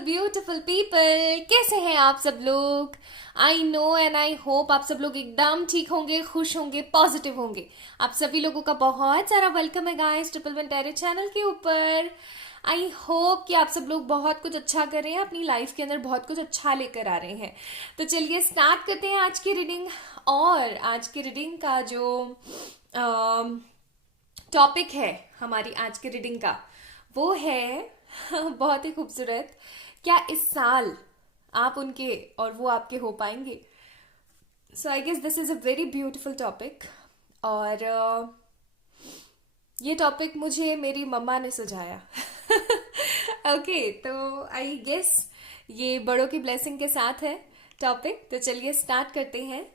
Beautiful people, कैसे हैं आप सब लोग। I know and I hope आप सब लोग एकदम ठीक होंगे, खुश होंगे, पॉजिटिव होंगे। आप सभी लोगों का बहुत सारा वेलकम है गाइस ट्रिपल वन टेरे चैनल के ऊपर। आई होप कि आप सब लोग बहुत कुछ अच्छा कर रहे हैं, अपनी लाइफ के अंदर बहुत कुछ अच्छा लेकर आ रहे हैं। तो चलिए स्टार्ट करते हैं आज की रीडिंग। और आज की रीडिंग का जो टॉपिक है हमारी आज की रीडिंग का, वो है बहुत ही खूबसूरत। क्या इस साल आप उनके और वो आपके हो पाएंगे। So I guess this is a very beautiful topic. और ये टॉपिक मुझे मेरी मम्मा ने सुझाया। ओके, तो आई गेस ये बड़ों की ब्लेसिंग के साथ है टॉपिक। तो चलिए स्टार्ट करते हैं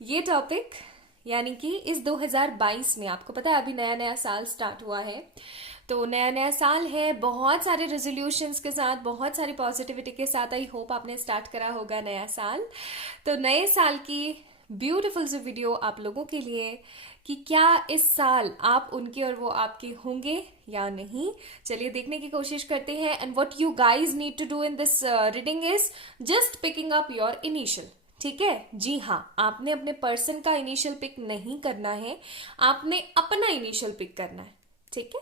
ये टॉपिक। यानी कि इस 2022 में आपको पता है अभी नया नया साल स्टार्ट हुआ है। तो नया नया साल है, बहुत सारे रेजोल्यूशंस के साथ, बहुत सारी पॉजिटिविटी के साथ। आई होप आपने स्टार्ट करा होगा नया साल। तो नए साल की ब्यूटीफुल सी वीडियो आप लोगों के लिए कि क्या इस साल आप उनके और वो आपके होंगे या नहीं। चलिए देखने की कोशिश करते हैं। And what you guys need to do in this reading is just picking up your initial. ठीक है जी हाँ, आपने अपने पर्सन का इनिशियल पिक नहीं करना है, आपने अपना इनिशियल पिक करना है। ठीक है,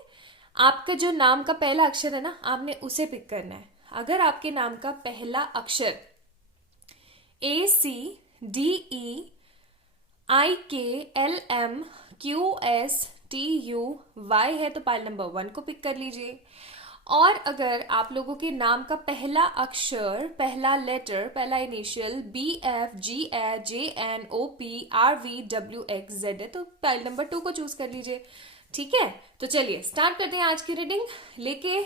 आपका जो नाम का पहला अक्षर है ना, आपने उसे पिक करना है। अगर आपके नाम का पहला अक्षर ACDEIKLMQSTUY है तो पाइल नंबर 1 को पिक कर लीजिए। और अगर आप लोगों के नाम का पहला अक्षर, पहला लेटर, पहला इनिशियल BFGHJNOPRVWXZ है तो पाइल नंबर 2 को चूज कर लीजिए। ठीक है, तो चलिए स्टार्ट करते हैं आज की रीडिंग लेके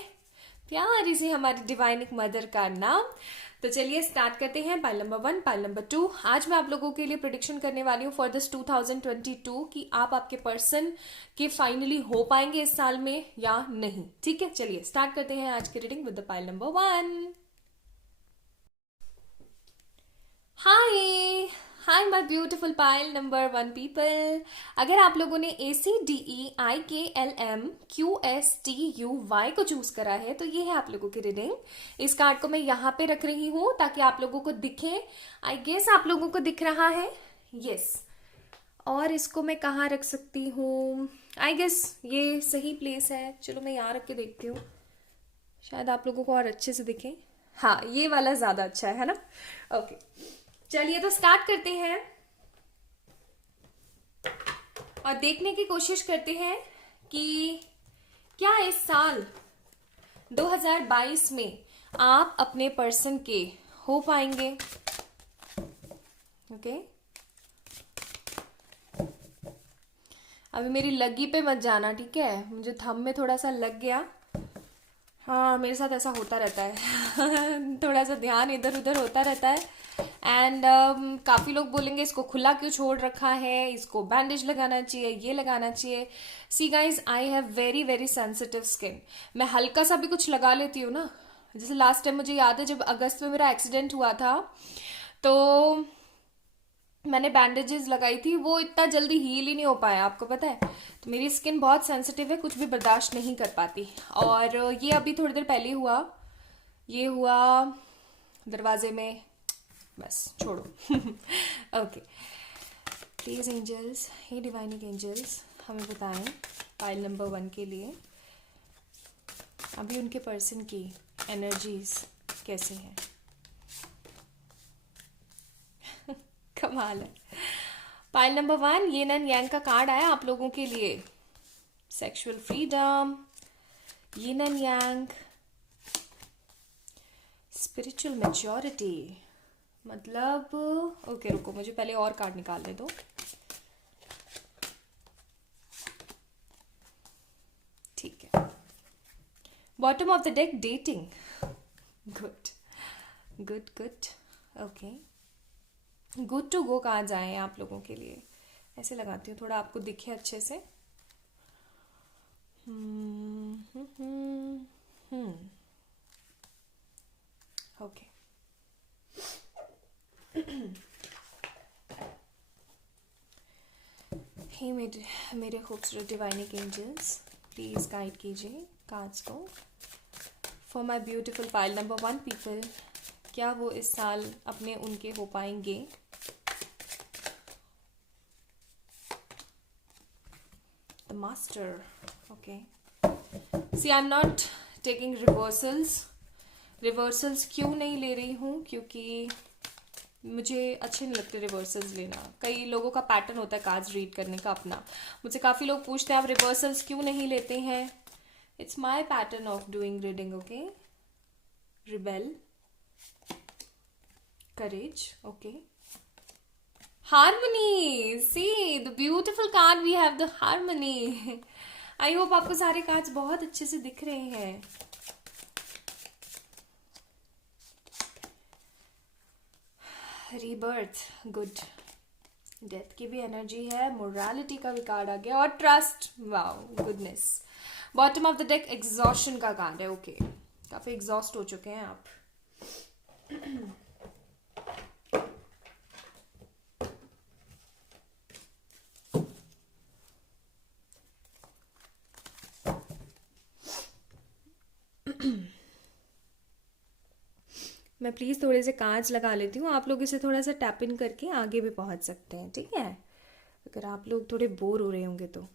प्यारी सी हमारी डिवाइनिक मदर का नाम। तो चलिए स्टार्ट करते हैं। Pile number 1, pile number 2। आज मैं आप लोगों के लिए प्रिडिक्शन करने वाली हूँ फॉर दिस 2022 कि आप आपके पर्सन के फाइनली हो पाएंगे इस साल में या नहीं। ठीक है, चलिए स्टार्ट करते हैं आज की reading with the pile number 1। Hi hi my beautiful pile number 1 people. अगर आप लोगों ने ACDEIKLMQSTUY को चूज करा है तो ये है आप लोगों की रीडिंग। इस कार्ड को मैं यहाँ पे रख रही हूँ ताकि आप लोगों को दिखे। आई गेस आप लोगों को दिख रहा है। यस, और इसको मैं कहाँ रख सकती हूँ। आई गेस ये सही प्लेस है। चलो मैं यहाँ रख के देखती हूँ, शायद आप लोगों को और अच्छे से दिखे। हाँ, ये वाला ज्यादा अच्छा है ना। ओके, चलिए तो स्टार्ट करते हैं और देखने की कोशिश करते हैं कि क्या इस साल 2022 में आप अपने पर्सन के हो पाएंगे। ओके, अभी मेरी लगी पे मत जाना, ठीक है। मुझे थंब में थोड़ा सा लग गया। हाँ, मेरे साथ ऐसा होता रहता है। थोड़ा सा ध्यान इधर उधर होता रहता है। एंड काफ़ी लोग बोलेंगे इसको खुला क्यों छोड़ रखा है, इसको बैंडेज लगाना चाहिए, ये लगाना चाहिए। See guys, I have very very sensitive skin. मैं हल्का सा भी कुछ लगा लेती हूँ ना। जैसे लास्ट टाइम मुझे याद है जब अगस्त में मेरा एक्सीडेंट हुआ था तो मैंने बैंडेजेस लगाई थी, वो इतना जल्दी हील ही नहीं हो पाया, आपको पता है। तो मेरी स्किन बहुत सेंसिटिव है, कुछ भी बर्दाश्त नहीं कर पाती। और ये अभी थोड़ी देर पहले हुआ, ये हुआ दरवाजे में। बस छोड़ो। Okay, please angels, hey divine angels, हमें बताएं पाइल नंबर 1 के लिए अभी उनके पर्सन की एनर्जीज कैसे हैं। कमाल है। Pile number 1, yin and yang का कार्ड आया आप लोगों के लिए। Sexual freedom, yin and yang, spiritual maturity. मतलब ओके रुको, मुझे पहले और कार्ड निकालने दो। ठीक है, bottom of the deck, dating. Good good good. Okay, good to go cards आए हैं आप लोगों के लिए। ऐसे लगाती हूँ थोड़ा आपको दिखे अच्छे से। ओके, हे मेरे खूबसूरत डिवाइनिक एंजल्स, प्लीज गाइड कीजिए कार्ड्स को for my beautiful file number 1 people, क्या वो इस साल अपने उनके हो पाएंगे? The master, okay. See I am not taking reversals क्यों नहीं ले रही हूँ? क्योंकि मुझे अच्छे नहीं लगते रिवर्सल्स लेना। कई लोगों का पैटर्न होता है कार्ड्स रीड करने का अपना। मुझे काफ़ी लोग पूछते हैं आप रिवर्सल्स क्यों नहीं लेते हैं। It's my pattern of doing reading, okay. Rebel, courage, okay. Harmony, see the beautiful card we have, the harmony. I hope आपको सारे कार्ड्स बहुत अच्छे से दिख रहे हैं। Rebirth, good. डेथ की भी एनर्जी है, मोरालिटी का भी कार्ड आ गया, और trust, wow, goodness. Bottom of the deck exhaustion का कार्ड है, ओके। काफी एग्जॉस्ट हो चुके हैं आप। मैं प्लीज़ थोड़े से कार्ड्स लगा लेती हूँ, आप लोग इसे थोड़ा सा टैप इन करके आगे भी पहुँच सकते हैं, ठीक है? अगर आप लोग थोड़े बोर हो रहे होंगे तो।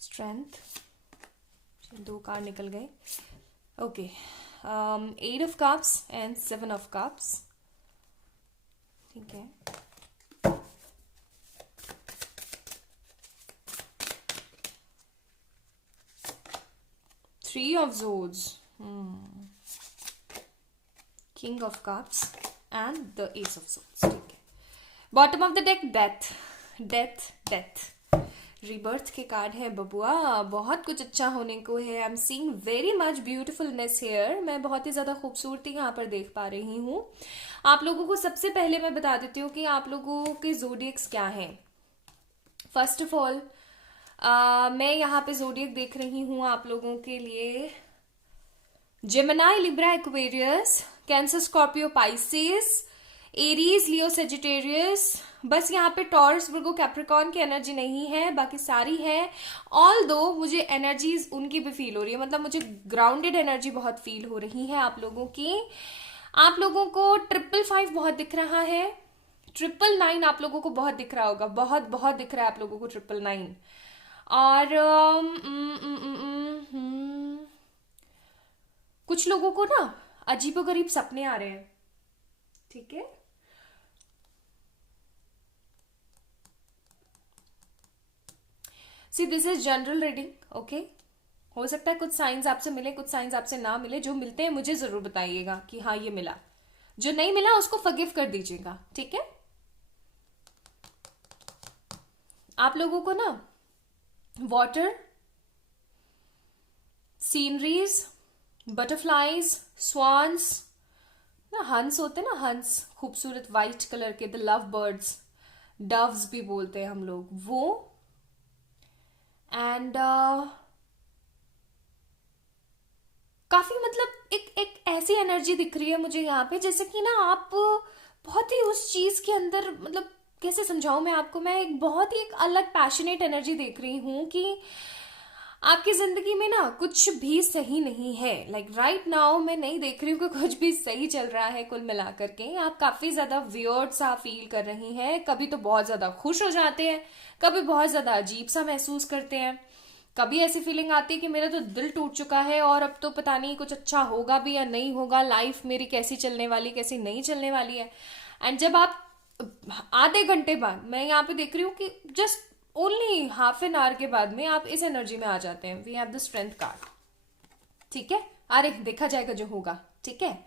स्ट्रेंथ, 2 कार्ड निकल गए, okay. 8 of cups and 7 of cups, ठीक है। 3 of swords, king of cups and the ace of swords, ठीक है। Bottom of the deck death, death rebirth के कार्ड है बबुआ। बहुत कुछ अच्छा होने को है। I am seeing very much beautifulness here. मैं बहुत ही ज्यादा खूबसूरती यहाँ पर देख पा रही हूँ। आप लोगों को सबसे पहले मैं बता देती हूँ कि आप लोगों के ज़ोडिएक्स क्या हैं। फर्स्ट ऑफ ऑल मैं यहाँ पे ज़ोडिएक देख रही हूँ आप लोगों के लिए। Gemini, Libra, Aquarius, Cancer, Scorpio, Pisces, Aries, Leo, Sagittarius. बस यहाँ पे टॉरस, वर्गो, कैप्रिकॉर्न की एनर्जी नहीं है, बाकी सारी है। ऑल दो मुझे एनर्जीज उनकी भी फील हो रही है, मतलब मुझे ग्राउंडेड एनर्जी बहुत फील हो रही है आप लोगों की। आप लोगों को 555 बहुत दिख रहा है, 999 आप लोगों को बहुत दिख रहा होगा, बहुत बहुत दिख रहा है आप लोगों को 999। और कुछ लोगों को ना अजीबोगरीब सपने आ रहे हैं, ठीक है। See this is general reading, okay. हो सकता है कुछ साइंस आपसे मिले, कुछ साइंस आपसे ना मिले। जो मिलते हैं मुझे जरूर बताइएगा कि हाँ ये मिला। जो नहीं मिला उसको फॉरगिव कर दीजिएगा, ठीक है। आप लोगों को ना वाटर, सीनरीज, बटरफ्लाईज, स्वान्स, ना हंस होते ना, हंस खूबसूरत वाइट कलर के, द लव बर्ड्स, डव्स भी बोलते हैं हम लोग, वो। एंड काफी मतलब एक ऐसी एनर्जी दिख रही है मुझे यहाँ पे, जैसे कि ना आप बहुत ही उस चीज के अंदर, मतलब कैसे समझाऊं मैं आपको, मैं एक बहुत ही एक अलग पैशनेट एनर्जी देख रही हूँ कि आपकी जिंदगी में ना कुछ भी सही नहीं है। लाइक राइट नाउ मैं नहीं देख रही हूँ कि कुछ भी सही चल रहा है। कुल मिलाकर के आप काफी ज्यादा वियर्ड सा फील कर रही हैं। कभी तो बहुत ज्यादा खुश हो जाते हैं, कभी बहुत ज्यादा अजीब सा महसूस करते हैं, कभी ऐसी फीलिंग आती है कि मेरा तो दिल टूट चुका है और अब तो पता नहीं कुछ अच्छा होगा भी या नहीं होगा, लाइफ मेरी कैसी चलने वाली कैसी नहीं चलने वाली है। एंड जब आप आधे घंटे बाद, मैं यहाँ पे देख रही हूँ कि just only half an hour के बाद में आप इस एनर्जी में आ जाते हैं। We have the strength card, ठीक है। अरे देखा जाएगा जो होगा, ठीक है,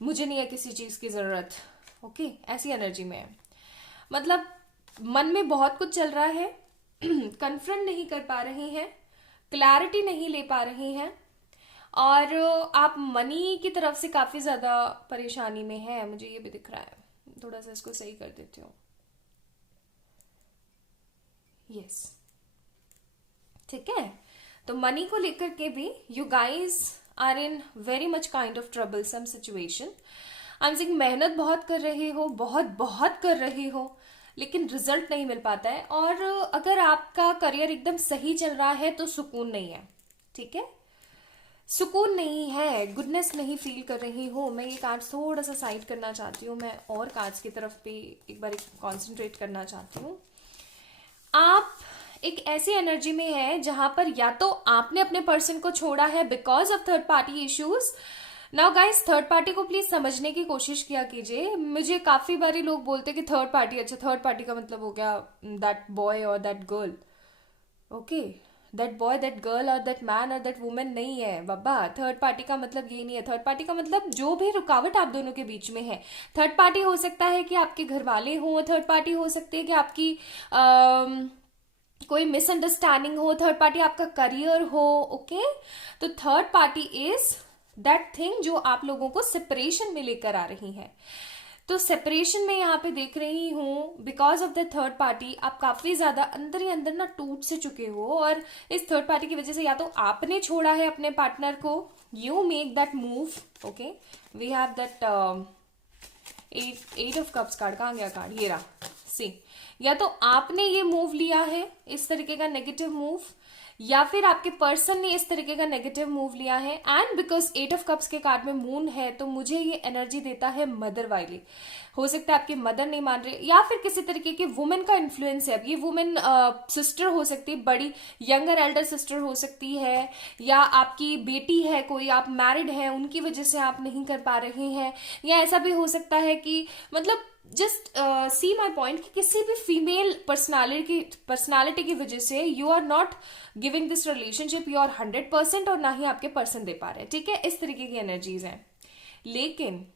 मुझे नहीं है किसी चीज की जरूरत, ओके। ऐसी एनर्जी में है, मतलब मन में बहुत कुछ चल रहा है, कन्फ्रंट नहीं कर पा रही हैं, क्लैरिटी नहीं ले पा रही हैं, और आप मनी की तरफ से काफी ज्यादा परेशानी में है। मुझे ये भी दिख रहा है, थोड़ा सा इसको सही कर देती हूँ। यस, ठीक है। तो मनी को लेकर के भी you guys are in very much kind of troublesome situation. I am saying मेहनत बहुत कर रहे हो, बहुत बहुत कर रहे हो, लेकिन रिजल्ट नहीं मिल पाता है। और अगर आपका करियर एकदम सही चल रहा है तो सुकून नहीं है, ठीक है, सुकून नहीं है, गुडनेस नहीं फील कर रही हूँ। मैं ये कार्ड थोड़ा सा साइड करना चाहती हूँ, मैं और कार्ड्स की तरफ भी एक बार कॉन्सेंट्रेट करना चाहती हूँ। आप एक ऐसी एनर्जी में है जहां पर या तो आपने अपने पर्सन को छोड़ा है because of third party issues. Now guys, third party को प्लीज समझने की कोशिश किया कीजिए। मुझे काफी बारी लोग बोलते कि थर्ड पार्टी, अच्छा थर्ड पार्टी का मतलब हो गया दैट बॉय और that girl. Okay, that boy, that girl और दैट मैन और दैट वुमेन नहीं है बाबा। थर्ड पार्टी का मतलब ये नहीं है। थर्ड पार्टी का मतलब जो भी रुकावट आप दोनों के बीच में है। थर्ड पार्टी हो सकता है कि आपके घर वाले हों, थर्ड पार्टी हो सकती है कि आपकी कोई मिसअंडरस्टैंडिंग हो, थर्ड पार्टी आपका करियर हो। ओके, तो third party is that thing जो आप लोगों को सेपरेशन में लेकर आ रही है। तो सेपरेशन में यहाँ पे देख रही हूँ because of the third party आप काफी ज्यादा अंदर ही अंदर ना टूट से चुके हो, और इस थर्ड पार्टी की वजह से या तो आपने छोड़ा है अपने पार्टनर को, you make that move. Okay, we have that eight of cups card. कहाँ गया कार्ड, ये रहा, सी। या तो आपने ये मूव लिया है इस तरीके का नेगेटिव मूव, या फिर आपके पर्सन ने इस तरीके का नेगेटिव मूव लिया है। And because at of cups के कार्ड में मून है तो मुझे ये एनर्जी देता है मदर वाली। हो सकता है आपकी मदर नहीं मान रहे, या फिर किसी तरीके की वुमेन का इन्फ्लुएंस है। अब ये वुमेन सिस्टर हो सकती है, बड़ी यंगर एल्डर सिस्टर हो सकती है, या आपकी बेटी है कोई, आप मैरिड हैं, उनकी वजह से आप नहीं कर पा रहे हैं। या ऐसा भी हो सकता है कि मतलब जस्ट सी माई पॉइंट कि किसी भी फीमेल पर्सनालिटी की वजह से you are not giving this relationship your 100%, और ना ही आपके पर्सन दे पा रहे हैं, ठीक है। इस तरीके की एनर्जीज हैं। लेकिन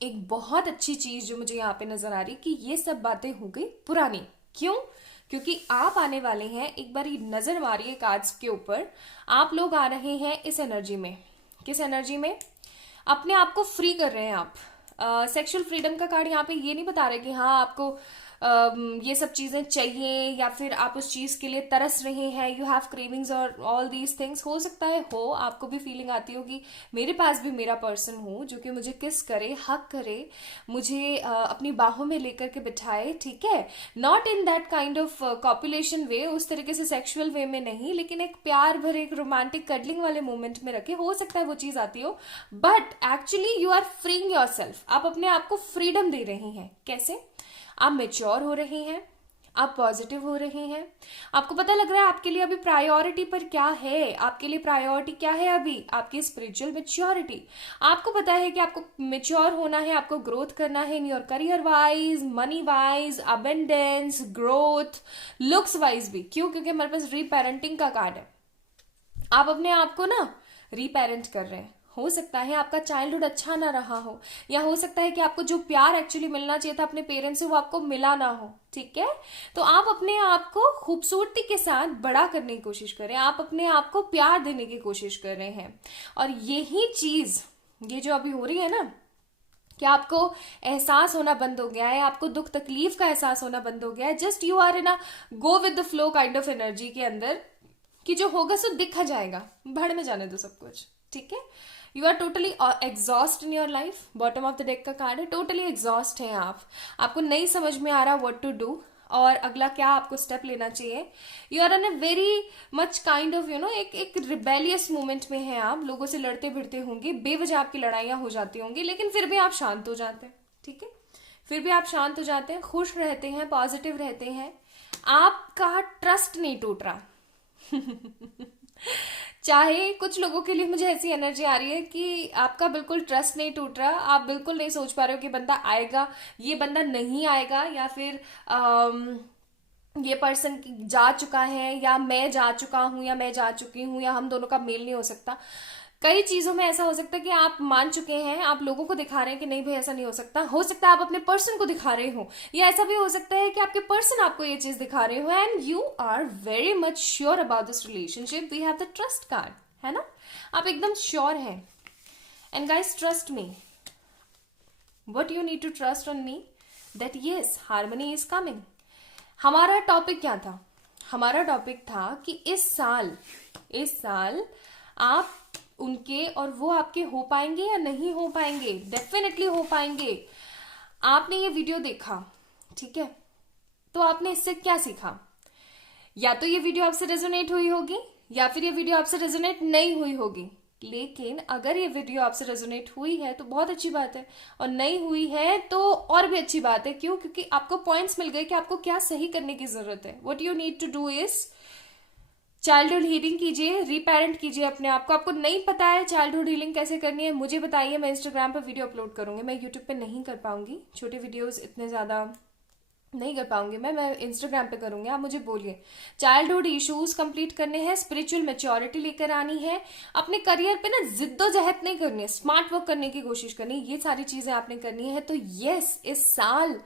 एक बहुत अच्छी चीज जो मुझे यहाँ पे नजर आ रही कि ये सब बातें हो गई पुरानी। क्यों? क्योंकि आप आने वाले हैं, एक बार नजर मारिए कार्ड्स के ऊपर, आप लोग आ रहे हैं इस एनर्जी में। किस एनर्जी में? अपने आप को फ्री कर रहे हैं आप। सेक्सुअल फ्रीडम का कार्ड यहाँ पे ये नहीं बता रहे कि हाँ आपको ये सब चीजें चाहिए, या फिर आप उस चीज के लिए तरस रहे हैं, यू हैव क्रेविंग्स और ऑल दीज थिंग्स। हो सकता है हो आपको भी फीलिंग आती हो कि मेरे पास भी मेरा पर्सन हो जो कि मुझे किस करे, हक करे, मुझे अपनी बाहों में लेकर के बिठाए, ठीक है। Not in that kind of copulation way, उस तरीके से सेक्सुअल वे में नहीं, लेकिन एक प्यार भरे एक रोमांटिक कडलिंग वाले मोमेंट में रखे। हो सकता है वो चीज आती हो, but actually you are freeing yourself. आप अपने आप को फ्रीडम दे रहे हैं। कैसे? आप मेच्योर हो रहे हैं, आप पॉजिटिव हो रहे हैं, आपको पता लग रहा है आपके लिए अभी प्रायोरिटी पर क्या है। आपके लिए प्रायोरिटी क्या है अभी? आपकी स्पिरिचुअल मेच्योरिटी। आपको पता है कि आपको मेच्योर होना है, आपको ग्रोथ करना है in your career wise, money wise, abundance, growth, looks wise भी। क्यों? क्योंकि हमारे पास रीपेरेंटिंग का कार्ड है। आप अपने आप को ना रीपेरेंट कर रहे हैं। हो सकता है आपका चाइल्डहुड अच्छा ना रहा हो, या हो सकता है कि आपको जो प्यार एक्चुअली मिलना चाहिए था अपने पेरेंट्स से वो आपको मिला ना हो, ठीक है। तो आप अपने आप को खूबसूरती के साथ बड़ा करने की कोशिश करें, आप अपने आप को प्यार देने की कोशिश कर रहे हैं। और यही चीज, ये जो अभी हो रही है ना, कि आपको एहसास होना बंद हो गया है, आपको दुख तकलीफ का एहसास होना बंद हो गया है। Just you are in a go with the flow kind of energy के अंदर, कि जो होगा सो दिखा जाएगा, भड़ में जाने दो सब कुछ, ठीक है। You are totally exhaust in your life. Bottom of the deck का कार्ड है, टोटली एग्जॉस्ट है आप। आपको नहीं समझ में आ रहा व्हाट टू डू और अगला क्या आपको स्टेप लेना चाहिए। You are in a very much kind of एक रिबेलियस मोमेंट में है आप। लोगों से लड़ते भिड़ते होंगे, बेवजह आपकी लड़ाइयां हो जाती होंगी, लेकिन फिर भी आप शांत हो जाते हैं, ठीक है। फिर भी आप शांत हो जाते हैं, खुश रहते हैं, पॉजिटिव रहते हैं। आपका ट्रस्ट नहीं टूट रहा। चाहे कुछ लोगों के लिए मुझे ऐसी एनर्जी आ रही है कि आपका बिल्कुल ट्रस्ट नहीं टूट रहा, आप बिल्कुल नहीं सोच पा रहे हो कि बंदा आएगा, ये बंदा नहीं आएगा, या फिर ये पर्सन जा चुका है, या मैं जा चुका हूं, या मैं जा चुकी हूं, या हम दोनों का मेल नहीं हो सकता। कई चीजों में ऐसा हो सकता है कि आप मान चुके हैं, आप लोगों को दिखा रहे हैं कि नहीं भाई ऐसा नहीं हो सकता। हो सकता है आप अपने पर्सन को दिखा रहे हो, या ऐसा भी हो सकता है कि आपके पर्सन आपको ये चीज दिखा रहे हो, and you are very much sure about this relationship. We have the trust card, है ना। आप एकदम श्योर हैं। And guys, trust me, what you need to trust on me, that yes, harmony is coming. हमारा topic क्या था? हमारा topic था कि इस साल आप उनके और वो आपके हो पाएंगे या नहीं हो पाएंगे? डेफिनेटली हो पाएंगे। आपने ये वीडियो देखा, ठीक है, तो आपने इससे क्या सीखा? या तो ये वीडियो आपसे रेजोनेट हुई होगी या फिर ये वीडियो आपसे रेजोनेट नहीं हुई होगी। लेकिन अगर ये वीडियो आपसे रेजोनेट हुई है तो बहुत अच्छी बात है, और नहीं हुई है तो और भी अच्छी बात है। क्यों? क्योंकि आपको पॉइंट्स मिल गए कि आपको क्या सही करने की जरूरत है। What you need to do is childhood healing कीजिए, रीपेरेंट कीजिए अपने आप को। आपको नहीं पता है चाइल्डहुड हीलिंग कैसे करनी है, मुझे बताइए, मैं इंस्टाग्राम पर वीडियो अपलोड करूंगी। मैं यूट्यूब पे नहीं कर पाऊंगी, छोटे वीडियोस इतने ज्यादा नहीं कर पाऊंगी मैं इंस्टाग्राम पे करूंगी। आप मुझे बोलिए, चाइल्डहुड इश्यूज कंप्लीट करने हैं, स्पिरिचुअल मेच्योरिटी लेकर आनी है, अपने करियर पे ना जिद्दोजहद नहीं करनी है, स्मार्ट वर्क करने की कोशिश करनी है, ये सारी चीजें आपने करनी है। तो यस, इस साल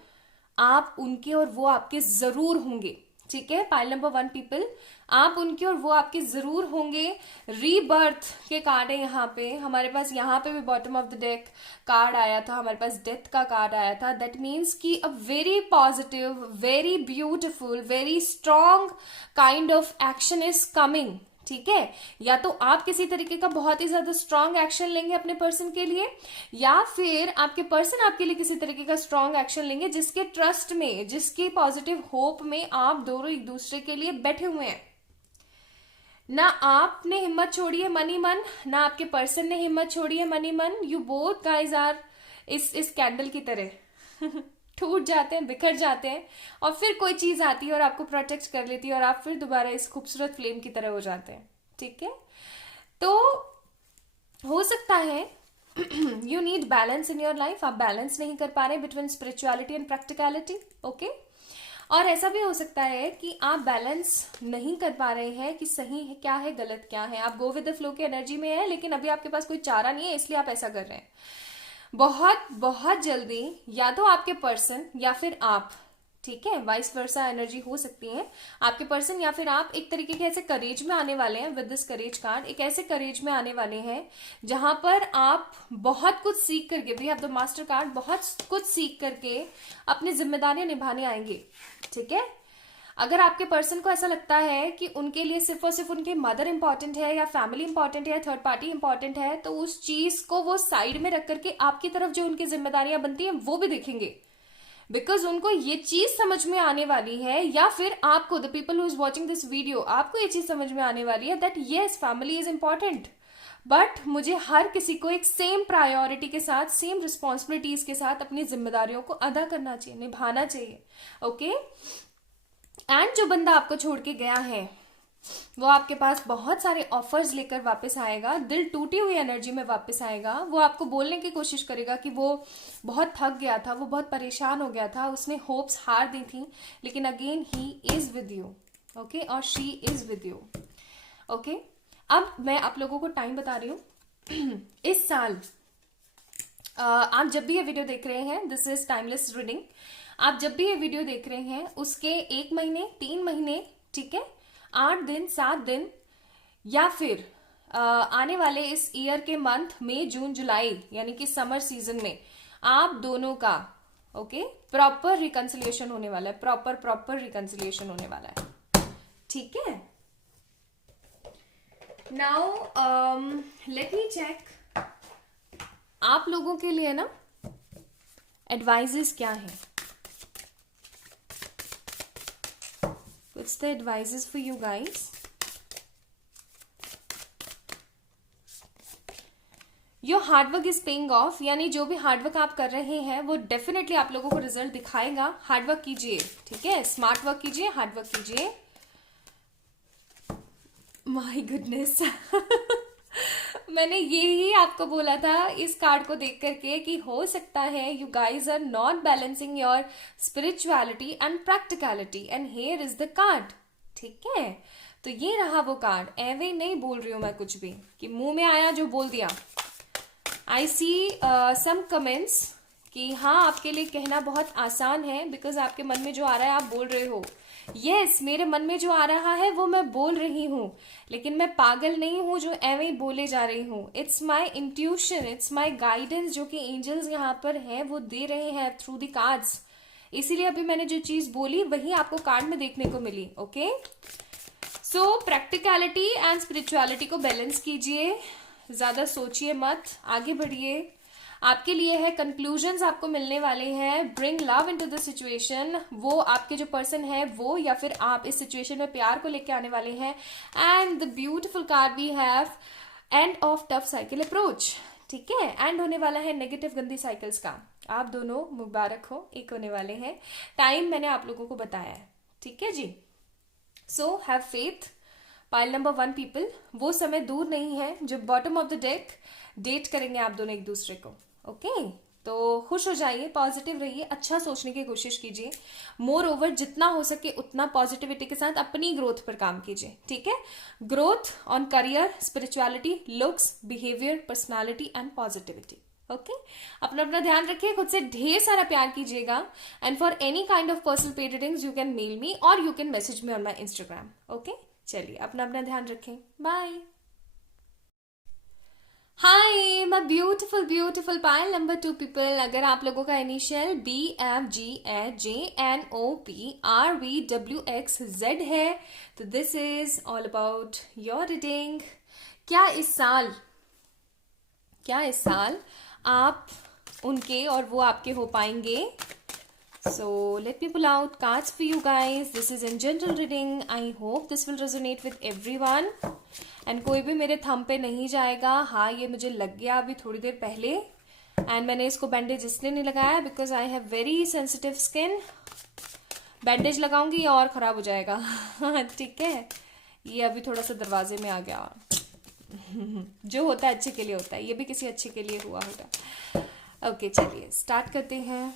आप उनके और वो आपके जरूर होंगे, ठीक है। पाइल नंबर 1 पीपल, आप उनके और वो आपके जरूर होंगे। रीबर्थ के कार्ड है यहाँ पे हमारे पास, यहाँ पे भी bottom of the deck card आया था, हमारे पास डेथ का कार्ड आया था। दैट मीन्स कि a very positive, very beautiful, very strong kind of action is coming, ठीक है। या तो आप किसी तरीके का बहुत ही ज्यादा स्ट्रांग एक्शन लेंगे अपने पर्सन के लिए, या फिर आपके पर्सन आपके लिए किसी तरीके का स्ट्रांग एक्शन लेंगे, जिसके ट्रस्ट में, जिसके पॉजिटिव होप में आप दोनों एक दूसरे के लिए बैठे हुए हैं। ना आपने हिम्मत छोड़ी है मनी मन, ना आपके पर्सन ने हिम्मत छोड़ी है मनी मन। यू बोथ गाइज आर इस कैंडल की तरह टूट जाते हैं, बिखर जाते हैं, और फिर कोई चीज आती है और आपको प्रोटेक्ट कर लेती है, और आप फिर दोबारा इस खूबसूरत फ्लेम की तरह हो जाते हैं, ठीक है। तो हो सकता है you need balance in your life, आप बैलेंस नहीं कर पा रहे between spirituality and practicality, okay. और ऐसा भी हो सकता है कि आप बैलेंस नहीं कर पा रहे हैं कि सही है क्या है, गलत क्या है। आप गो विद द फ्लो की एनर्जी में है, लेकिन अभी आपके पास कोई चारा नहीं है, इसलिए आप ऐसा कर रहे हैं। बहुत बहुत जल्दी या तो आपके पर्सन या फिर आप, ठीक है, वाइस वर्सा एनर्जी हो सकती है, आपके पर्सन या फिर आप एक तरीके के ऐसे करेज में आने वाले हैं। विद दिस करेज कार्ड एक ऐसे करेज में आने वाले हैं जहां पर आप बहुत कुछ सीख करके, we have the master card, बहुत कुछ सीख करके अपनी जिम्मेदारियां निभाने आएंगे, ठीक है। अगर आपके पर्सन को ऐसा लगता है कि उनके लिए सिर्फ और सिर्फ उनके मदर इंपॉर्टेंट है, या फैमिली इंपॉर्टेंट है, या थर्ड पार्टी इंपॉर्टेंट है, तो उस चीज को वो साइड में रख करके आपकी तरफ जो उनकी जिम्मेदारियां बनती हैं वो भी देखेंगे, बिकॉज उनको ये चीज समझ में आने वाली है, या फिर आपको, the people who is watching this video, आपको ये चीज समझ में आने वाली है that yes family is important, but मुझे हर किसी को एक सेम प्रायोरिटी के साथ, सेम रिस्पॉन्सिबिलिटीज के साथ अपनी जिम्मेदारियों को अदा करना चाहिए, निभाना चाहिए, ओके। एंड जो बंदा आपको छोड़ के गया है वो आपके पास बहुत सारे ऑफर्स लेकर वापस आएगा, दिल टूटी हुई एनर्जी में वापस आएगा। वो आपको बोलने की कोशिश करेगा कि वो बहुत थक गया था, वो बहुत परेशान हो गया था, उसने होप्स हार दी थी, लेकिन again he is with you, okay, और she is with you, okay. अब मैं आप लोगों को टाइम बता रही हूँ। इस साल आप जब भी ये वीडियो देख रहे हैं, दिस इज टाइमलेस रीडिंग, आप जब भी ये वीडियो देख रहे हैं उसके 1 महीने, 3 महीने, ठीक है, 8 दिन, 7 दिन, या फिर आने वाले इस ईयर के मंथ मई, जून, जुलाई, यानी कि समर सीजन में आप दोनों का, ओके, प्रॉपर रिकंसिलिएशन होने वाला है, प्रॉपर रिकंसिलिएशन होने वाला है, ठीक है। नाउ लेट मी चेक आप लोगों के लिए ना एडवाइजेस क्या है। What's the advices for you guys? Your hard work is paying off, यानी जो भी हार्डवर्क आप कर रहे हैं वो डेफिनेटली आप लोगों को रिजल्ट दिखाएगा। हार्डवर्क कीजिए, ठीक है, स्मार्ट वर्क कीजिए, हार्डवर्क कीजिए। माय गुडनेस मैंने ये ही आपको बोला था इस कार्ड को देख करके कि हो सकता है you guys are not balancing your spirituality and practicality, and here is the card, ठीक है। तो ये रहा वो कार्ड। एवे नहीं बोल रही हूं मैं कुछ भी कि मुंह में आया जो बोल दिया। आई सी सम कमेंट्स कि हाँ आपके लिए कहना बहुत आसान है, बिकॉज आपके मन में जो आ रहा है आप बोल रहे हो। यस, मेरे मन में जो आ रहा है वो मैं बोल रही हूँ, लेकिन मैं पागल नहीं हूँ जो एवे ही बोले जा रही हूँ। It's my intuition, it's my guidance जो कि एंजल्स यहाँ पर है वो दे रहे हैं थ्रू द कार्ड्स। इसीलिए अभी मैंने जो चीज बोली वही आपको कार्ड में देखने को मिली, okay. So practicality and spirituality को बैलेंस कीजिए, ज्यादा सोचिए मत, आगे बढ़िए। आपके लिए है कंक्लूजन्स आपको मिलने वाले हैं। Bring love into the situation, वो आपके जो पर्सन है वो या फिर आप इस सिचुएशन में प्यार को लेके आने वाले हैं। And the beautiful card we have end of tough cycle approach, ठीक है। एंड होने वाला है नेगेटिव गंदी साइकिल्स का। आप दोनों मुबारक हो, एक होने वाले हैं। टाइम मैंने आप लोगों को बताया है, ठीक है जी। So have faith. Pile number 1 people, वो समय दूर नहीं है जो bottom of the deck date करेंगे आप दोनों एक दूसरे को, ओके। तो खुश हो जाइए, पॉजिटिव रहिए, अच्छा सोचने की कोशिश कीजिए। मोर ओवर जितना हो सके उतना पॉजिटिविटी के साथ अपनी ग्रोथ पर काम कीजिए, ठीक है। Growth on career, spirituality, looks, behaviour, personality and positivity, okay. अपना अपना ध्यान रखिए, खुद से ढेर सारा प्यार कीजिएगा। And for any kind of personal paid readings you can mail me और you can message me on my Instagram, okay. चलिए, अपना अपना ध्यान रखें, bye. Hi my beautiful beautiful pile number 2 people, अगर आप लोगों का इनिशियल BFGHJNOPRVWXZ है तो this is all about your reading. क्या इस साल आप उनके और वो आपके हो पाएंगे? So let me pull out cards for you guys. This is in general reading. I hope this will resonate with everyone. And कोई भी मेरे थंब पे नहीं जाएगा। हाँ, ये मुझे लग गया अभी थोड़ी देर पहले। एंड मैंने इसको बैंडेज इसलिए नहीं लगाया because I have very sensitive skin. Bandage लगाऊंगी और खराब हो जाएगा। ठीक है, ये अभी थोड़ा सा दरवाजे में आ गया। जो होता है अच्छे के लिए होता है, ये भी किसी अच्छे के लिए हुआ होगा। ओके, चलिए स्टार्ट करते हैं।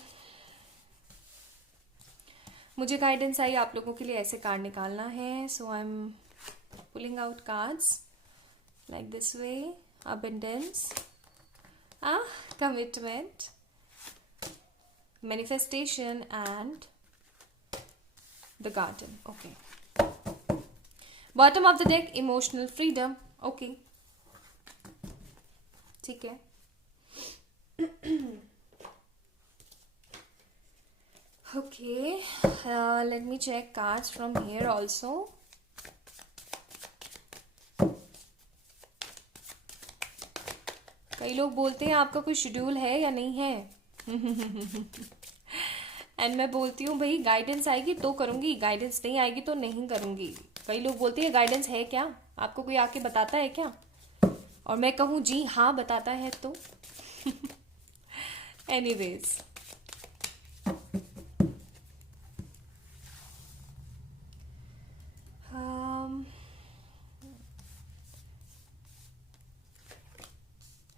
मुझे गाइडेंस आई आप लोगों के लिए ऐसे कार्ड निकालना है। So I am pulling out cards like this way. Abundance, commitment, manifestation and the garden, okay. Bottom of the deck emotional freedom, okay, ठीक है। Okay, let me check cards from here also. कई लोग बोलते हैं आपका कोई schedule है या नहीं है। एंड मैं बोलती हूँ भाई गाइडेंस आएगी तो करूँगी, गाइडेंस नहीं आएगी तो नहीं करूँगी। कई लोग बोलते हैं गाइडेंस है क्या, आपको कोई आके बताता है क्या? और मैं कहूँ जी हाँ बताता है तो। एनीवेज,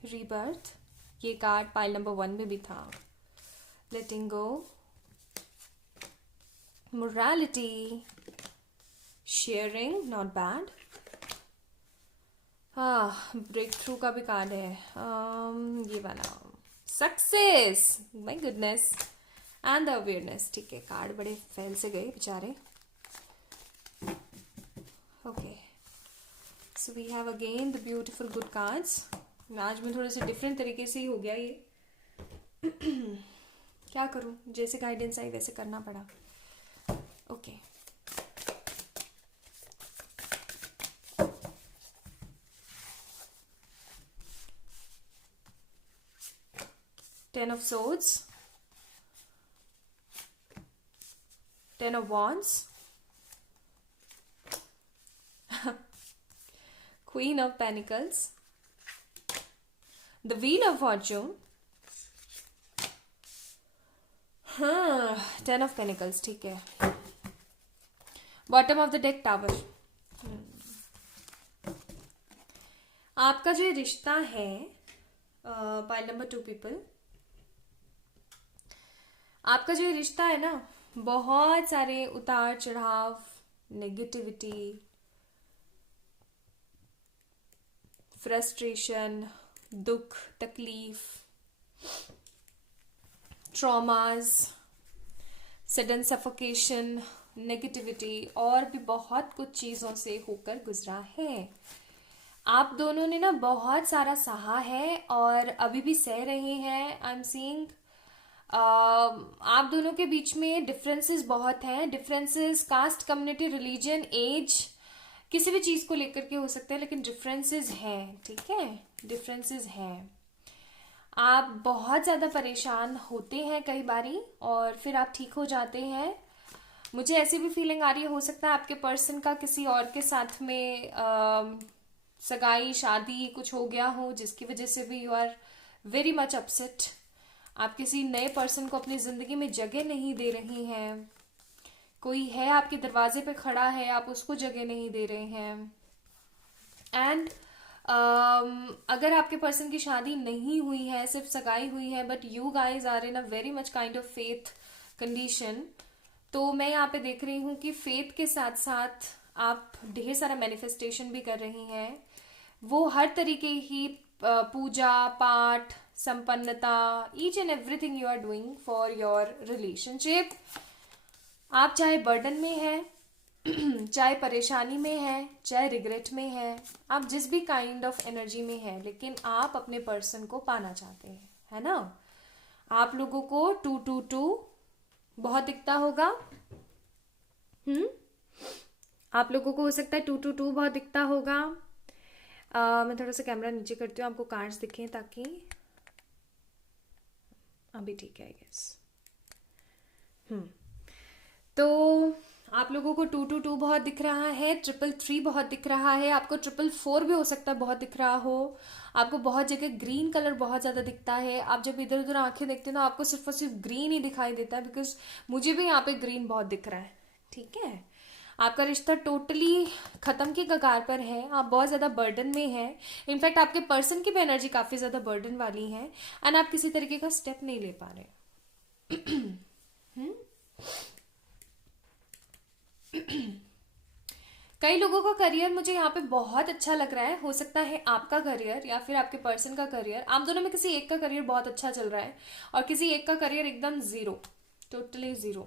रीबर्थ, ये कार्ड पाइल नंबर 1 में भी था। Letting go, morality, sharing, not bad. Breakthrough का भी कार्ड है। ये वाला success, my goodness and the awareness, ठीक है। कार्ड बड़े फैल से गए बेचारे। Okay, so we have again the beautiful good cards. आज में थोड़े से डिफरेंट तरीके से ही हो गया ये। क्या करूं, जैसे गाइडेंस आई वैसे करना पड़ा। Okay, Ten of Swords, Ten of Wands, Queen of Pentacles, The Wheel of Fortune, Ten of Pentacles, ठीक है। Bottom of the deck tower. आपका जो रिश्ता है पाइल नंबर 2 पीपल, आपका जो रिश्ता है ना, बहुत सारे उतार चढ़ाव, नेगेटिविटी, फ्रस्ट्रेशन, दुख, तकलीफ, ट्रॉमास, सडन सफोकेशन, नेगेटिविटी और भी बहुत कुछ चीज़ों से होकर गुजरा है। आप दोनों ने ना बहुत सारा सहा है और अभी भी सह रहे हैं। आई एम सीइंग आप दोनों के बीच में डिफरेंसेस बहुत हैं। Differences caste, community, religion, age, किसी भी चीज़ को लेकर के हो सकते हैं, लेकिन डिफरेंसेस हैं, ठीक है। डिफरेंसेस हैं। आप बहुत ज़्यादा परेशान होते हैं कई बारी और फिर आप ठीक हो जाते हैं। मुझे ऐसी भी फीलिंग आ रही है, हो सकता है आपके पर्सन का किसी और के साथ में सगाई शादी कुछ हो गया हो, जिसकी वजह से भी you are very much upset. आप किसी नए पर्सन को अपनी ज़िंदगी में जगह नहीं दे रही हैं। कोई है आपके दरवाजे पे खड़ा है, आप उसको जगह नहीं दे रहे हैं। एंड अगर आपके पर्सन की शादी नहीं हुई है, सिर्फ सगाई हुई है, but you guys are in a very much kind of faith condition, तो मैं यहाँ पे देख रही हूँ कि फेथ के साथ साथ आप ढेर सारा मैनिफेस्टेशन भी कर रही हैं। वो हर तरीके की पूजा पाठ संपन्नता, each and everything you are doing for your relationship. आप चाहे बर्डन में है, चाहे परेशानी में है, चाहे रिग्रेट में है, आप जिस भी काइंड ऑफ एनर्जी में है, लेकिन आप अपने पर्सन को पाना चाहते हैं, है ना। आप लोगों को 222 बहुत दिखता होगा। आप लोगों को हो सकता है 222 बहुत दिखता होगा। मैं थोड़ा सा कैमरा नीचे करती हूँ, आपको कार्ड्स दिखें, ताकि अभी ठीक है आई गेस। तो आप लोगों को 222 बहुत दिख रहा है, 333 बहुत दिख रहा है, आपको 444 भी हो सकता है बहुत दिख रहा हो। आपको बहुत जगह ग्रीन कलर बहुत ज़्यादा दिखता है। आप जब इधर उधर आंखें देखते हैं तो आपको सिर्फ और सिर्फ ग्रीन ही दिखाई देता है, बिकॉज मुझे भी यहाँ पे ग्रीन बहुत दिख रहा है। ठीक है, आपका रिश्ता टोटली खत्म की कगार पर है, आप बहुत ज़्यादा बर्डन में हैं। इनफैक्ट आपके पर्सन की भी एनर्जी काफ़ी ज़्यादा बर्डन वाली है, एंड आप किसी तरीके का स्टेप नहीं ले पा रहे। कई लोगों का करियर मुझे यहाँ पे बहुत अच्छा लग रहा है। हो सकता है आपका करियर या फिर आपके पर्सन का करियर, आप दोनों में किसी एक का करियर बहुत अच्छा चल रहा है और किसी एक का करियर एकदम जीरो, टोटली जीरो।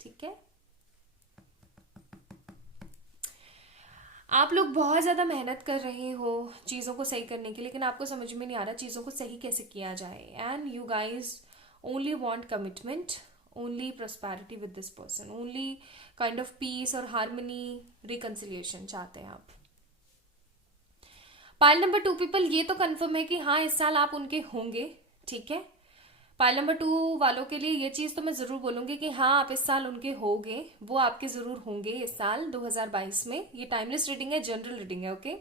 ठीक है, आप लोग बहुत ज़्यादा मेहनत कर रहे हो चीज़ों को सही करने की, लेकिन आपको समझ में नहीं आ रहा चीज़ों को सही कैसे किया जाए। And you guys only want commitment, only prosperity with this person, only kind of peace और हार्मनी, रिकंसिलिएशन चाहते हैं आप। पाइल नंबर 2 पीपल, ये तो कंफर्म है कि हाँ इस साल आप उनके होंगे। ठीक है, पाइल नंबर 2 वालों के लिए ये चीज तो मैं जरूर बोलूंगी कि हाँ आप इस साल उनके होंगे, वो आपके जरूर होंगे इस साल 2022 में। ये टाइमलेस रीडिंग है, जनरल रीडिंग है, ओके।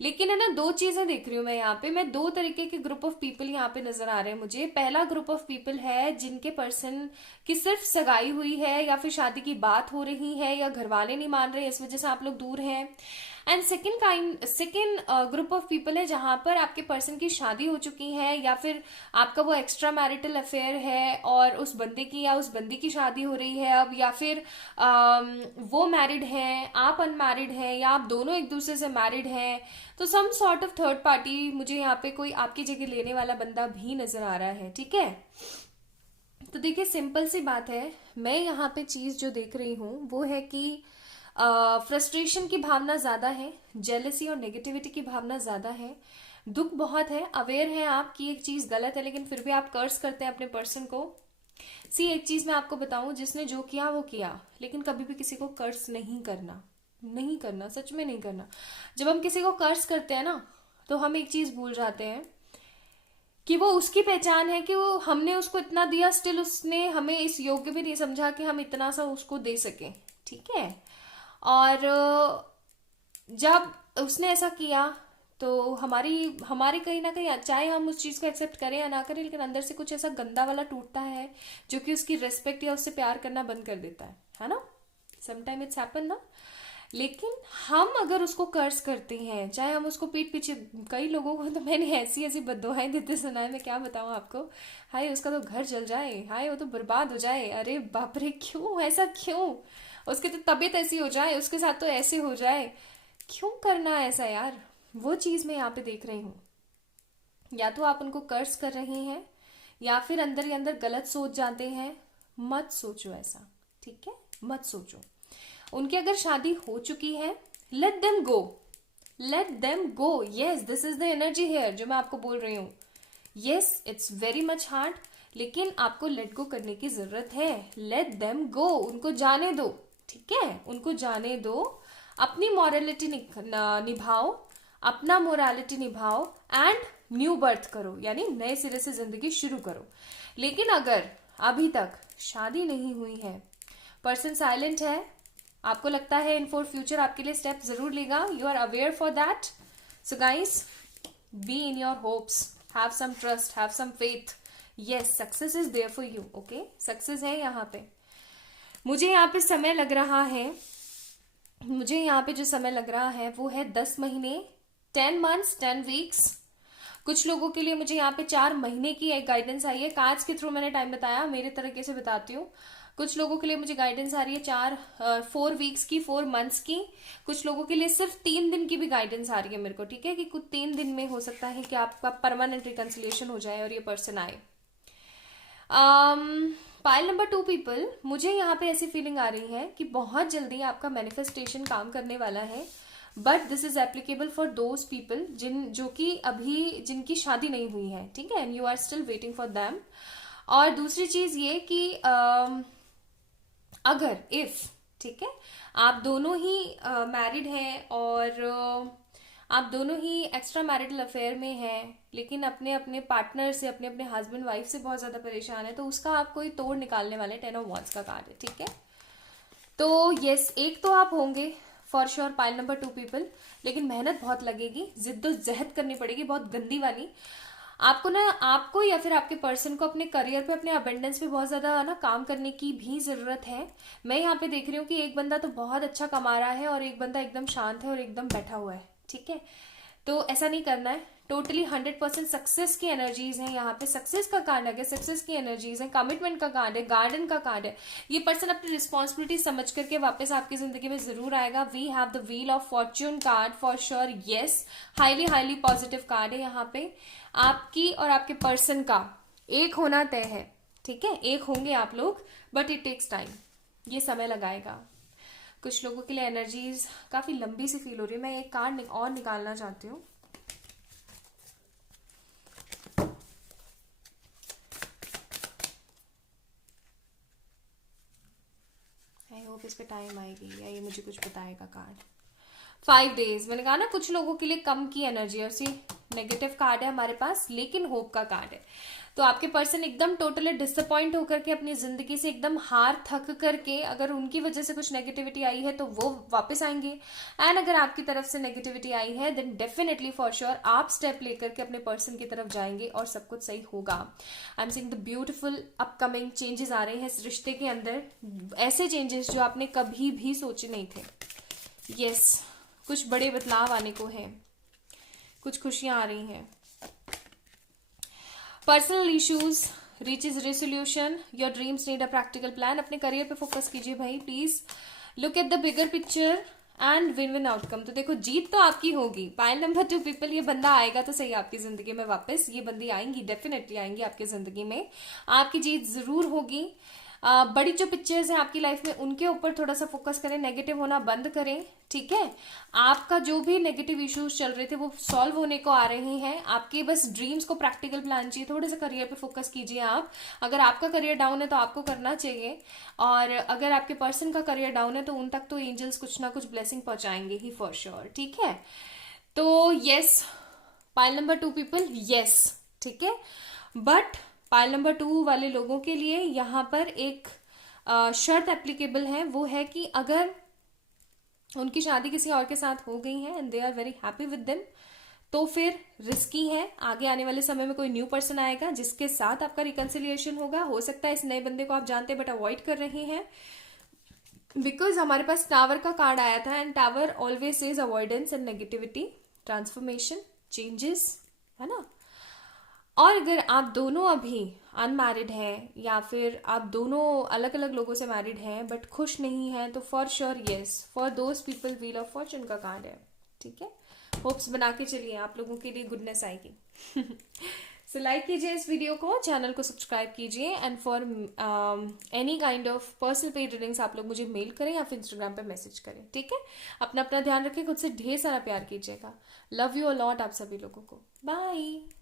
लेकिन है ना, दो चीजें देख रही हूँ मैं यहाँ पे, मैं दो तरीके के ग्रुप ऑफ पीपल यहाँ पे नजर आ रहे हैं मुझे। पहला ग्रुप ऑफ पीपल है जिनके पर्सन की सिर्फ सगाई हुई है या फिर शादी की बात हो रही है या घर वाले नहीं मान रहे, इस वजह से आप लोग दूर हैं। And second group of people है जहां पर आपके पर्सन की शादी हो चुकी है या फिर आपका वो एक्स्ट्रा मैरिटल अफेयर है और उस बंदे की या उस बंदी की शादी हो रही है अब, या फिर वो मैरिड हैं, आप अनमैरिड हैं, या आप दोनों एक दूसरे से मैरिड हैं। तो some sort of third party मुझे यहाँ पे कोई आपकी जगह लेने वाला बंदा भी नजर आ रहा है। ठीक है, तो देखिए सिंपल सी बात है, मैं यहाँ पे चीज जो देख रही हूँ वो है कि फ्रस्ट्रेशन की भावना ज्यादा है, जेलसी और नेगेटिविटी की भावना ज्यादा है, दुख बहुत है, अवेयर है आप कि एक चीज गलत है, लेकिन फिर भी आप कर्स करते हैं अपने पर्सन को। एक चीज मैं आपको बताऊं, जिसने जो किया वो किया, लेकिन कभी भी किसी को कर्स नहीं करना, नहीं करना, सच में नहीं करना। जब हम किसी को कर्स करते हैं ना, तो हम एक चीज भूल जाते हैं कि वो उसकी पहचान है कि वो हमने उसको इतना दिया, स्टिल उसने हमें इस योग्य भी नहीं समझा कि हम इतना सा उसको दे सके। ठीक है, और जब उसने ऐसा किया तो हमारी कहीं ना कहीं, चाहे हम उस चीज को एक्सेप्ट करें या ना करें, लेकिन अंदर से कुछ ऐसा गंदा वाला टूटता है जो कि उसकी रेस्पेक्ट या उससे प्यार करना बंद कर देता है ना। समटाइम इट्स हैपन ना। लेकिन हम अगर उसको कर्ज करते हैं, चाहे हम उसको पीठ पीछे, कई लोगों को तो मैंने ऐसी ऐसी बद्दुआएं देते सुना है, मैं क्या बताऊं आपको। हाय उसका तो घर जल जाए, हाय वो तो बर्बाद हो जाए, अरे बाप रे क्यों ऐसा, क्यों उसकी तो तबीयत ऐसी हो जाए, उसके साथ तो ऐसे हो जाए, क्यों करना है ऐसा यार। वो चीज मैं यहाँ पे देख रही हूँ, या तो आप उनको कर्ज कर रहे हैं या फिर अंदर ही अंदर गलत सोच जाते हैं। मत सोचो ऐसा, ठीक है, मत सोचो। उनकी अगर शादी हो चुकी है, let them go, let them go. Yes, this is the energy here जो मैं आपको बोल रही हूँ। Yes, it's very much hard, लेकिन आपको लेट गो करने की जरूरत है। लेट देम गो, उनको जाने दो। ठीक है, उनको जाने दो, अपनी मॉरलिटी निभाओ, अपना मोरालिटी निभाओ एंड न्यू बर्थ करो, यानी नए सिरे से जिंदगी शुरू करो। लेकिन अगर अभी तक शादी नहीं हुई है, पर्सन साइलेंट है, आपको लगता है इन फॉर फ्यूचर आपके लिए स्टेप जरूर लेगा, you are aware for that, so guys be in your hopes, have some trust, have some faith, yes success is there for you, okay, success है यहाँ पे। मुझे यहाँ पे समय लग रहा है, मुझे यहाँ पे जो समय लग रहा है वो है 10 महीने, 10 months 10 weeks। कुछ लोगों के लिए मुझे यहाँ पे 4 महीने की एक गाइडेंस आई है, कार्ड्स के थ्रू मैंने टाइम बताया, मेरे तरीके से बताती हूँ। कुछ लोगों के लिए मुझे गाइडेंस आ रही है 4 weeks की, 4 months की। कुछ लोगों के लिए सिर्फ 3 दिन की भी गाइडेंस आ रही है मेरे को, ठीक है, कि कुछ 3 दिन में हो सकता है कि आपका परमानेंट रिकंसिलिएशन हो जाए और ये पर्सन आए। पाइल नंबर 2 पीपल, मुझे यहाँ पे ऐसी फीलिंग आ रही है कि बहुत जल्दी आपका मैनिफेस्टेशन काम करने वाला है, but this is applicable for those people जो कि अभी जिनकी शादी नहीं हुई है, ठीक है, and you are still waiting for them. और दूसरी चीज ये कि अगर इफ, ठीक है, आप दोनों ही मैरिड हैं और आप दोनों ही एक्स्ट्रा मैरिटल अफेयर में हैं, लेकिन अपने अपने पार्टनर से, अपने अपने हस्बैंड वाइफ से बहुत ज्यादा परेशान है, तो उसका आप कोई तोड़ निकालने वाले 10 of Wands का कार्ड है, ठीक है। तो यस, एक तो आप होंगे for sure pile number 2 people, लेकिन मेहनत बहुत लगेगी, जिद्दोजहद करनी पड़ेगी बहुत गंदी वाली। आपको ना, आपको या फिर आपके पर्सन को अपने करियर पे, अपने अबेंडेंस पे बहुत ज्यादा ना काम करने की भी जरूरत है। मैं यहाँ पे देख रही हूँ कि एक बंदा तो बहुत अच्छा कमा रहा है और एक बंदा एकदम शांत है और एकदम बैठा हुआ है, ठीक है। तो ऐसा नहीं करना है, टोटली 100% सक्सेस की एनर्जीज हैं यहाँ पे, सक्सेस का कार्ड है, सक्सेस की एनर्जीज है, कमिटमेंट का कार्ड है, गार्डन का कार्ड है। ये पर्सन अपनी रिस्पॉन्सिबिलिटी समझ करके वापस आपकी जिंदगी में जरूर आएगा। We have the wheel of fortune card for sure, yes, highly highly positive card है यहाँ पे। आपकी और आपके पर्सन का एक होना तय है, ठीक है, एक होंगे आप लोग, बट इट टेक्स टाइम, ये समय लगाएगा। कुछ लोगों के लिए एनर्जीज काफी लंबी सी फील हो रही है। मैं एक कार्ड और निकालना चाहती हूँ। आई होप इस पे टाइम आएगी या ये मुझे कुछ बताएगा कार्ड। 5 days, मैंने कहा ना कुछ लोगों के लिए कम की एनर्जी, और सी नेगेटिव कार्ड है हमारे पास, लेकिन होप का कार्ड है। तो आपके पर्सन एकदम टोटली डिसअपॉइंट होकर के, अपनी जिंदगी से एकदम हार थक करके, अगर उनकी वजह से कुछ नेगेटिविटी आई है तो वो वापस आएंगे, एंड अगर आपकी तरफ से नेगेटिविटी आई है देन डेफिनेटली फॉर श्योर आप स्टेप लेकर के अपने पर्सन की तरफ जाएंगे और सब कुछ सही होगा। I am seeing the beautiful upcoming changes आ रहे हैं इस रिश्ते के अंदर, ऐसे चेंजेस जो आपने कभी भी सोचे नहीं थे। यस, कुछ बड़े बदलाव आने को हैं, कुछ खुशियां आ रही हैं। Personal issues reaches resolution, your dreams need a practical plan. अपने करियर पे फोकस कीजिए भाई, please look at the bigger picture and win win outcome. तो देखो, जीत तो आपकी होगी। पाइल नंबर 2 पीपल, ये बंदा आएगा तो सही आपकी जिंदगी में वापस, ये बंदी आएंगी, डेफिनेटली आएंगी आपकी जिंदगी में, आपकी जीत जरूर होगी। बड़ी जो पिक्चर्स हैं आपकी लाइफ में उनके ऊपर थोड़ा सा फोकस करें, नेगेटिव होना बंद करें, ठीक है। आपका जो भी नेगेटिव इश्यूज चल रहे थे वो सॉल्व होने को आ रहे हैं। आपके बस ड्रीम्स को प्रैक्टिकल प्लान चाहिए, थोड़े से करियर पे फोकस कीजिए आप। अगर आपका करियर डाउन है तो आपको करना चाहिए, और अगर आपके पर्सन का करियर डाउन है तो उन तक तो एंजल्स कुछ ना कुछ ब्लेसिंग पहुंचाएंगे ही फॉर श्योर, ठीक है। तो yes, pile number 2 people, yes, ठीक है। बट पाइल नंबर 2 वाले लोगों के लिए यहाँ पर एक शर्त एप्लीकेबल है, वो है कि अगर उनकी शादी किसी और के साथ हो गई है and they are very happy with them, तो फिर रिस्की है, आगे आने वाले समय में कोई न्यू पर्सन आएगा जिसके साथ आपका रिकंसिलिएशन होगा। हो सकता है इस नए बंदे को आप जानते हैं बट अवॉइड कर रहे हैं, बिकॉज हमारे पास टावर का कार्ड आया था, and tower always is avoidance and negativity, transformation, changes, है ना। और अगर आप दोनों अभी अनमैरिड हैं या फिर आप दोनों अलग अलग लोगों से मैरिड हैं बट खुश नहीं हैं, तो for sure yes, for those people wheel of Fortune का कार्ड है, ठीक है। होप्स बना के चलिए, आप लोगों के लिए गुडनेस आएगी। सो लाइक कीजिए इस वीडियो को, चैनल को सब्सक्राइब कीजिए, and for any kind of personal paid readings आप लोग मुझे मेल करें या फिर इंस्टाग्राम पे मैसेज करें, ठीक है। अपना अपना ध्यान रखें, खुद से ढेर सारा प्यार कीजिएगा। लव यू अ लॉट आप सभी लोगों को, बाय।